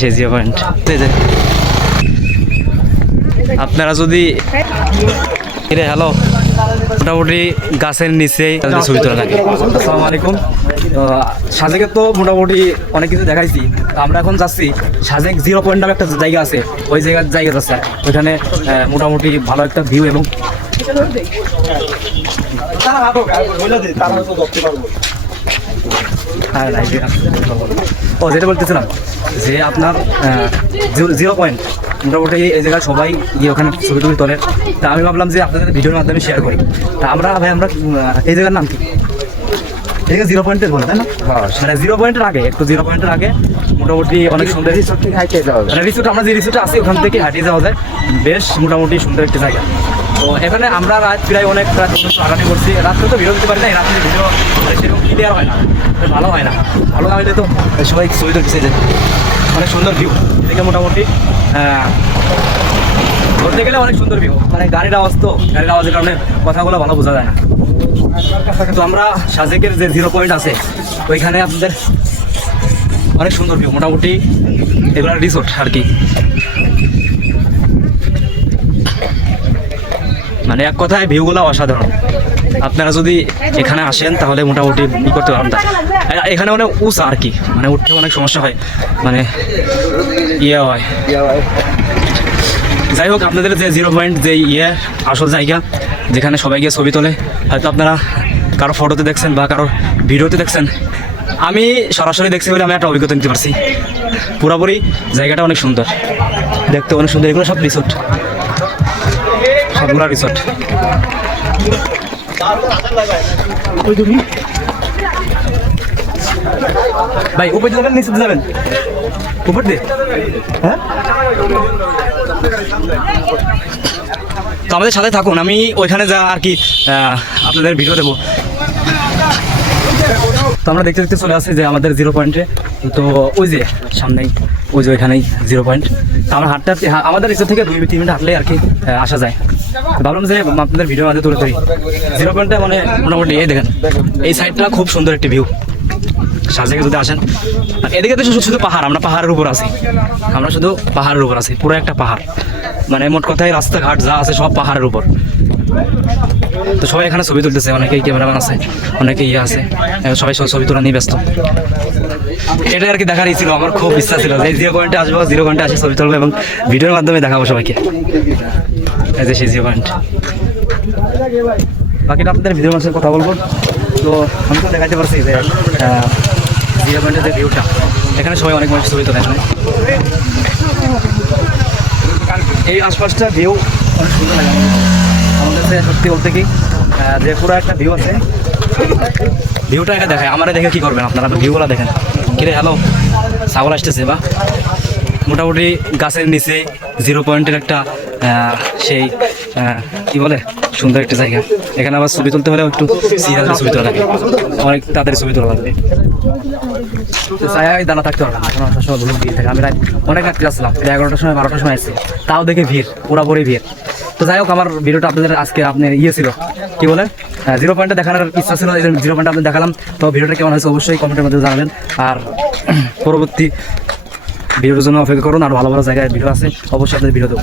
সেই zero point আপনারা যদি হ্যালো মোটামুটি গাছের নিচেই তাদের ছবি তোলা লাগে। আসসালামু আলাইকুম। সাজেকে তো মোটামুটি অনেক কিছু দেখাইছি, আমরা এখন যাচ্ছি সাজেক জিরো পয়েন্ট নামে একটা জায়গা আছে, ওই জায়গা যাচ্ছে। ওইখানে মোটামুটি ভালো একটা ভিউ এবং যেটা বলতেছিলাম যে আপনার জিরো পয়েন্ট মোটামুটি এই জায়গায় সবাই গিয়ে ওখানে ছবি টবি তোলে। তা আমি ভাবলাম যে আপনাদের ভিডিওর মাধ্যমে শেয়ার করি। তা আমরা এই জায়গার নাম কি? ঠিক আছে, জিরো পয়েন্টের বলে তাই না? মানে জিরো পয়েন্টের আগে মোটামুটি অনেক সুন্দর রিসোর্ট থেকে হাঁটিয়ে যাওয়া যায়। রিসোর্ট আমরা যে রিসোর্টে আছি ওখান থেকে হাঁটিয়ে যাওয়া যায়, বেশ মোটামুটি সুন্দর একটা জায়গা। তো এখানে আমরা রাত প্রায় আগানি করছি। রাত্রে তো ভিডিও দিতে পারি না, রাত্রে ভিডিও সেরকম ক্লিয়ার হয় না, ভালো হয় না। ভালো না হলে তো সবাই ছবি তো পিছিয়ে যায়। অনেক সুন্দর ভিউ দেখে মোটামুটি ধরতে গেলে অনেক সুন্দর ভিউ। মানে গাড়ির আওয়াজের কারণে কথাগুলো ভালো বোঝা যায় না। তো আমরা সাজেকের যে জিরো পয়েন্ট আছে ওইখানে আপনাদের অনেক সুন্দর ভিউ, মোটামুটি এগুলো রিসোর্ট আর কি। মানে এক কথায় ভিউগুলো অসাধারণ। আপনারা যদি এখানে আসেন তাহলে মোটামুটি ই করতে পারবেন। এখানে অনেক উঁচা আর কি, মানে উঠতে অনেক সমস্যা হয়, মানে হয়। যাই হোক, আপনাদের যে জিরো পয়েন্ট যে আসল জায়গা যেখানে সবাই গিয়ে ছবি তোলে, হয়তো আপনারা কারো ফটোতে দেখছেন বা কারো ভিডিওতে দেখছেন। আমি সরাসরি দেখছি বলে আমি একটা অভিজ্ঞতা নিতে পারছি। পুরোপুরি জায়গাটা অনেক সুন্দর, দেখতে অনেক সুন্দর। এগুলো সব রিসোর্ট, সবগুলো রিসোর্ট। ভাই উপর যাবেন নিচে যাবেন? উপর দিয়ে? হ্যাঁ, তো আমাদের সাথে থাকুন, আমি ওইখানে যা আর কি আপনাদের ভিডিও দেবো। তো আমরা দেখতে দেখতে চলে আসছি যে আমাদের জিরো পয়েন্টে। তো ওই যে সামনেই ওই যে ওইখানেই জিরো পয়েন্ট। তো আমরা হাঁটতে আমাদের রিসোর্ট থেকে 2-3 মিনিট হাঁটলেই আর কি আসা যায়। ভাবলাম যে আপনাদের ভিডিওর মধ্যে তুলে ধরি জিরো পয়েন্টটা। মানে মোটামুটি এই দেখেন, এই সাইডটা খুব সুন্দর একটি ভিউ। সাজেকে যদি আসেন, এদিকে তো শুধু পাহাড়, আমরা পাহাড়ের উপর আছি, পুরো একটা পাহাড়। মানে মোট কথায় রাস্তাঘাট যা আছে সব পাহাড়ের উপর। তো সবাই এখানে ছবি তুলতেছে, অনেকেই ক্যামেরাম্যান আছে, অনেকে আছে, সবাই ছবি তোলা নিয়ে ব্যস্ত। এটা আর কি দেখার ছিল, আমার খুব ইচ্ছা ছিল যে জিরো পয়েন্টে আসবো, জিরো পয়েন্টে আসে ছবি তুলবো এবং ভিডিওর মাধ্যমে দেখাবো সবাইকে। এই যে সেই জিরো পয়েন্ট। বাকিটা আপনাদের ভিডিওর মাঝে কথা বলবো। তো আমি তো দেখাতে পারছি যে জিরো পয়েন্টের যে ভিউটা, এখানে সবাই অনেক মানুষ ছবি তোলে। এই আশপাশটা ভিউ অনেক সুন্দর লাগে আমার কাছে, সত্যি বলতে কি যে পুরো একটা ভিউ আছে। ভিউটা এটা দেখায়, আমরা দেখে কী করবেন আপনারা? ভিউগুলো দেখেন। কিরে হ্যালো, ছাগল আসতেছে বা মোটামুটি গাছের নিচে জিরো পয়েন্টের একটা সেই কি বলে সুন্দর একটা জায়গা। এখানে আবার ছবি তুলতে হলেও একটু সিরিয়াসলি ছবি তোলা লাগে, অনেক তাড়াতাড়ি ছবি তোলা লাগবে। ছায়ায় দানা থাকতে পারবে না, সবসময় ভিড় দিয়ে থাকে। আমি অনেক রাত্রে আসলাম, 11টার সময় 12টার সময় আসছি, তাও দেখে ভিড়, পুরোপুরি ভিড়। তো যাই হোক, আমার ভিডিওটা আপনাদের আজকে আপনার ছিল কি বলে জিরো পয়েন্টে দেখানোর ইচ্ছা ছিল, এই জিরো পয়েন্টে আপনাদের দেখালাম। তো ভিডিওটা কেমন হয়েছে অবশ্যই কমেন্টের মধ্যে জানাবেন। আর পরবর্তী ভিডিওর জন্য অপেক্ষা করুন, আর ভালো ভালো জায়গায় ভিডিও আছে, অবশ্যই আপনাদের ভিডিও দেবো।